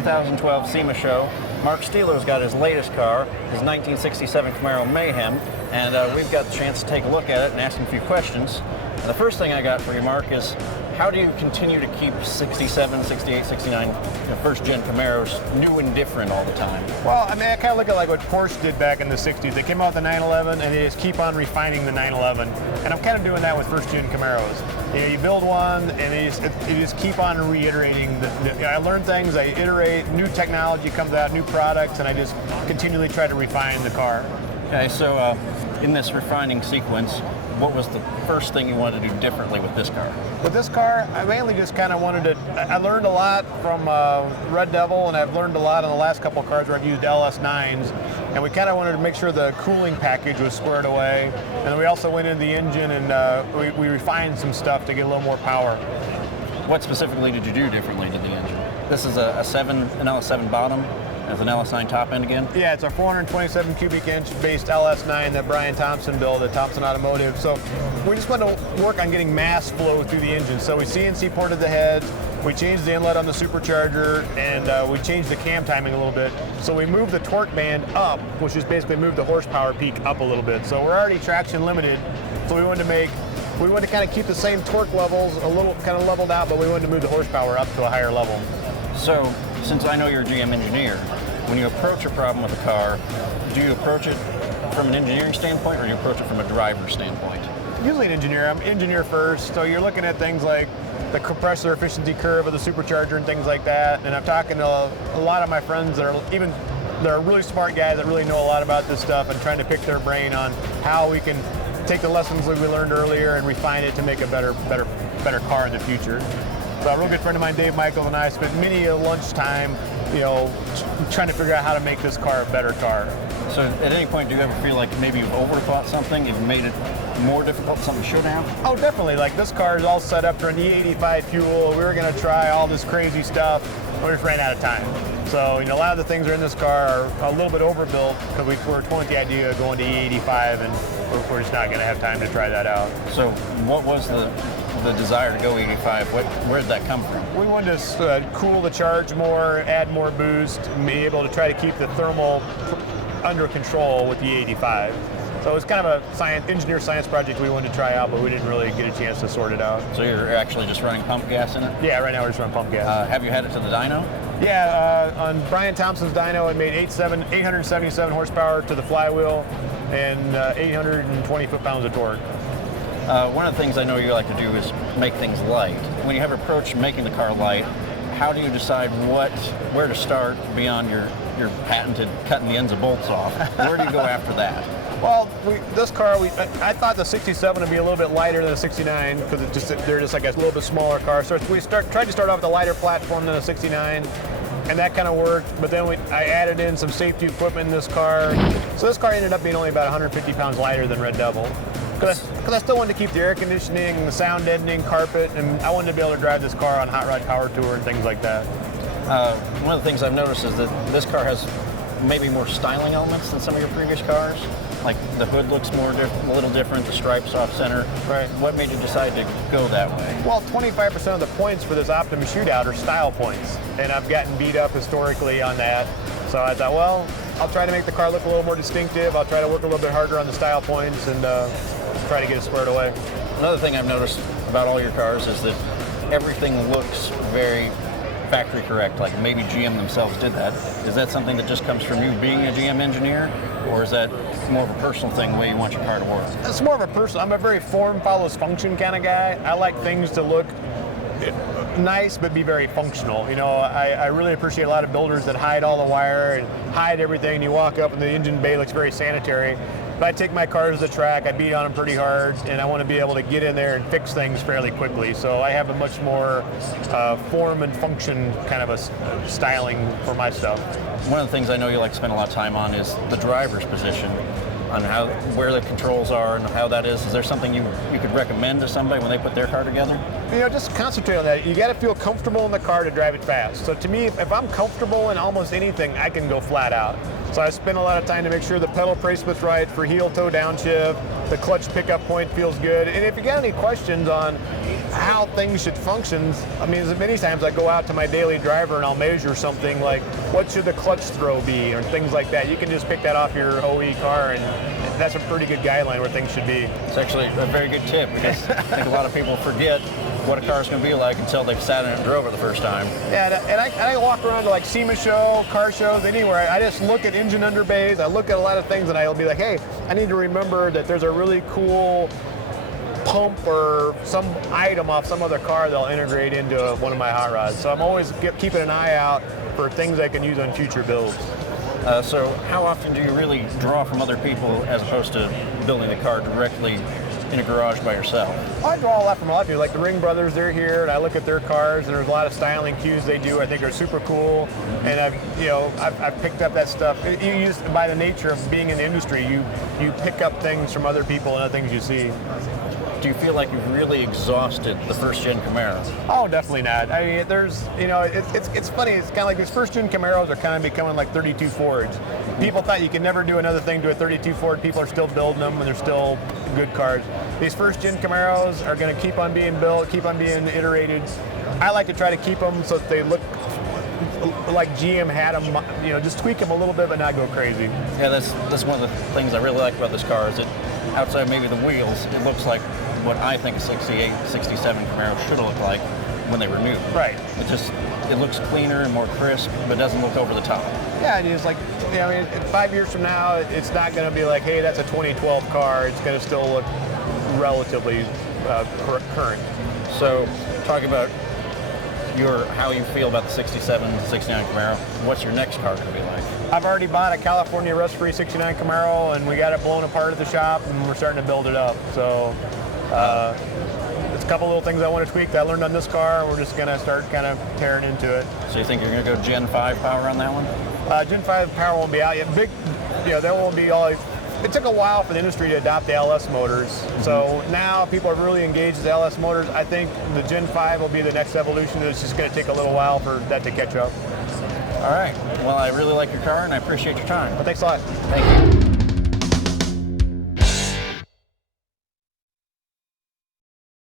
2012 Sema show. Mark Stielow's got his latest car, his 1967 Camaro Mayhem, and we've got the chance to take a look at it and ask him a few questions. And the first thing I got for you, Mark, is how do you continue to keep 67, 68, 69 first-gen Camaros new and different all the time? Well, I mean, I kind of look at like what Porsche did back in the 60s. They came out with the 911, and they just keep on refining the 911. And I'm kind of doing that with first-gen Camaros. You know, you build one, and you just keep on reiterating. I learn things, I iterate, new technology comes out, new products, and I just continually try to refine the car. Okay, so in this refining sequence, what was the first thing you wanted to do differently with this car? With this car, I mainly just kind of wanted to, I learned a lot from Red Devil, and I've learned a lot on the last couple of cars where I've used LS9s, and we kind of wanted to make sure the cooling package was squared away, and then we also went into the engine and we refined some stuff to get a little more power. What specifically did you do differently to the engine? This is an LS7 bottom. As an LS9 top end again? Yeah, it's a 427 cubic inch based LS9 that Brian Thompson built at Thompson Automotive. So we just wanted to work on getting mass flow through the engine. So we CNC ported the heads, we changed the inlet on the supercharger, and we changed the cam timing a little bit. So we moved the torque band up, which is basically moved the horsepower peak up a little bit. So we're already traction limited, so we wanted to kind of keep the same torque levels a little kind of leveled out, but we wanted to move the horsepower up to a higher level. So, since I know you're a GM engineer, when you approach a problem with a car, do you approach it from an engineering standpoint or do you approach it from a driver standpoint? Usually an engineer. I'm engineer first, so you're looking at things like the compressor efficiency curve of the supercharger and things like that, and I'm talking to a lot of my friends that are really smart guys that really know a lot about this stuff and trying to pick their brain on how we can take the lessons that we learned earlier and refine it to make a better car in the future. So a real good friend of mine, Dave Michaels, and I spent many a lunchtime, trying to figure out how to make this car a better car. So at any point, do you ever feel like maybe you've overthought something, you've made it more difficult than something should have? Oh, definitely. Like this car is all set up for an E85 fuel. We were going to try all this crazy stuff. We just ran out of time. So, a lot of the things that are in this car are a little bit overbuilt because we were toying with the idea of going to E85, and we're just not going to have time to try that out. So what was the desire to go 85? Where did that come from? We wanted to cool the charge more, add more boost, and be able to try to keep the thermal under control with the E85. So it was kind of a engineer science project we wanted to try out, but we didn't really get a chance to sort it out. So you're actually just running pump gas in it? Yeah, right now we're just running pump gas. Have you had it to the dyno? Yeah, on Brian Thompson's dyno, it made 877 horsepower to the flywheel and 820 foot-pounds of torque. One of the things I know you like to do is make things light. When you have approached making the car light, how do you decide where to start beyond your patented cutting the ends of bolts off? Where do you go after that? Well, this car, I thought the 67 would be a little bit lighter than the 69 because they're just like a little bit smaller car. So we tried to start off with a lighter platform than the 69, and that kind of worked. But then I added in some safety equipment in this car. So this car ended up being only about 150 pounds lighter than Red Devil. Because I still wanted to keep the air conditioning, the sound deadening, carpet, and I wanted to be able to drive this car on Hot Rod Power Tour and things like that. One of the things I've noticed is that this car has maybe more styling elements than some of your previous cars. Like the hood looks a little different, the stripes off center. Right. What made you decide to go that way? Well, 25% of the points for this Optima shootout are style points, and I've gotten beat up historically on that. So I thought, well, I'll try to make the car look a little more distinctive. I'll try to work a little bit harder on the style points and try to get it squared away. Another thing I've noticed about all your cars is that everything looks very factory correct, like maybe GM themselves did that. Is that something that just comes from you being a GM engineer, or is that more of a personal thing, the way you want your car to work? It's more of a personal. I'm a very form follows function kind of guy. I like things to look nice but be very functional. I really appreciate a lot of builders that hide all the wire and hide everything. You walk up and the engine bay looks very sanitary. But I take my cars to the track, I beat on them pretty hard, and I want to be able to get in there and fix things fairly quickly. So I have a much more form and function kind of a styling for my stuff. One of the things I know you like to spend a lot of time on is the driver's position, on where the controls are and how that is. Is there something you could recommend to somebody when they put their car together? Just concentrate on that. You got to feel comfortable in the car to drive it fast. So to me, if I'm comfortable in almost anything, I can go flat out. So I spend a lot of time to make sure the pedal placement's right for heel toe downshift, the clutch pickup point feels good. And if you got any questions on how things should function. I mean, many times I go out to my daily driver and I'll measure something like what should the clutch throw be or things like that. You can just pick that off your OE car, and that's a pretty good guideline where things should be. It's actually a very good tip, because I think a lot of people forget what a car's going to be like until they've sat in it and drove it the first time. Yeah, and I walk around to like Sema show, car shows, anywhere. I just look at engine under bays. I look at a lot of things, and I'll be like, hey, I need to remember that there's a really cool pump or some item off some other car they'll integrate into one of my hot rods. So I'm always keeping an eye out for things I can use on future builds. So how often do you really draw from other people as opposed to building the car directly in a garage by yourself? I draw a lot from a lot of people. Like the Ring brothers, they're here, and I look at their cars, and there's a lot of styling cues they do I think are super cool. And I've picked up that stuff. You used, by the nature of being in the industry, you pick up things from other people and other things you see. Do you feel like you've really exhausted the first-gen Camaro? Oh, definitely not. I mean, there's, it's funny. It's kind of like these first-gen Camaros are kind of becoming like 32 Fords. People thought you could never do another thing to a 32 Ford. People are still building them, and they're still good cars. These first-gen Camaros are going to keep on being built, keep on being iterated. I like to try to keep them so that they look like GM had them, just tweak them a little bit, but not go crazy. Yeah, that's one of the things I really like about this car, is that outside maybe the wheels, it looks like what I think a 68, 67 Camaro should look like when they were new. Right. It looks cleaner and more crisp, but doesn't look over the top. Yeah, and it's like, 5 years from now, it's not going to be like, hey, that's a 2012 car. It's going to still look relatively current. So, talk about how you feel about the 67, 69 Camaro. What's your next car going to be like? I've already bought a California rust-free 69 Camaro, and we got it blown apart at the shop, and we're starting to build it up. So, there's a couple little things I want to tweak that I learned on this car. We're just going to start kind of tearing into it. So you think you're going to go Gen 5 power on that one? Gen 5 power won't be out yet. That won't be all. It took a while for the industry to adopt the LS motors. Mm-hmm. So now people are really engaged with LS motors. I think the Gen 5 will be the next evolution. It's just going to take a little while for that to catch up. All right. Well, I really like your car, and I appreciate your time. Well, thanks a lot. Thank you.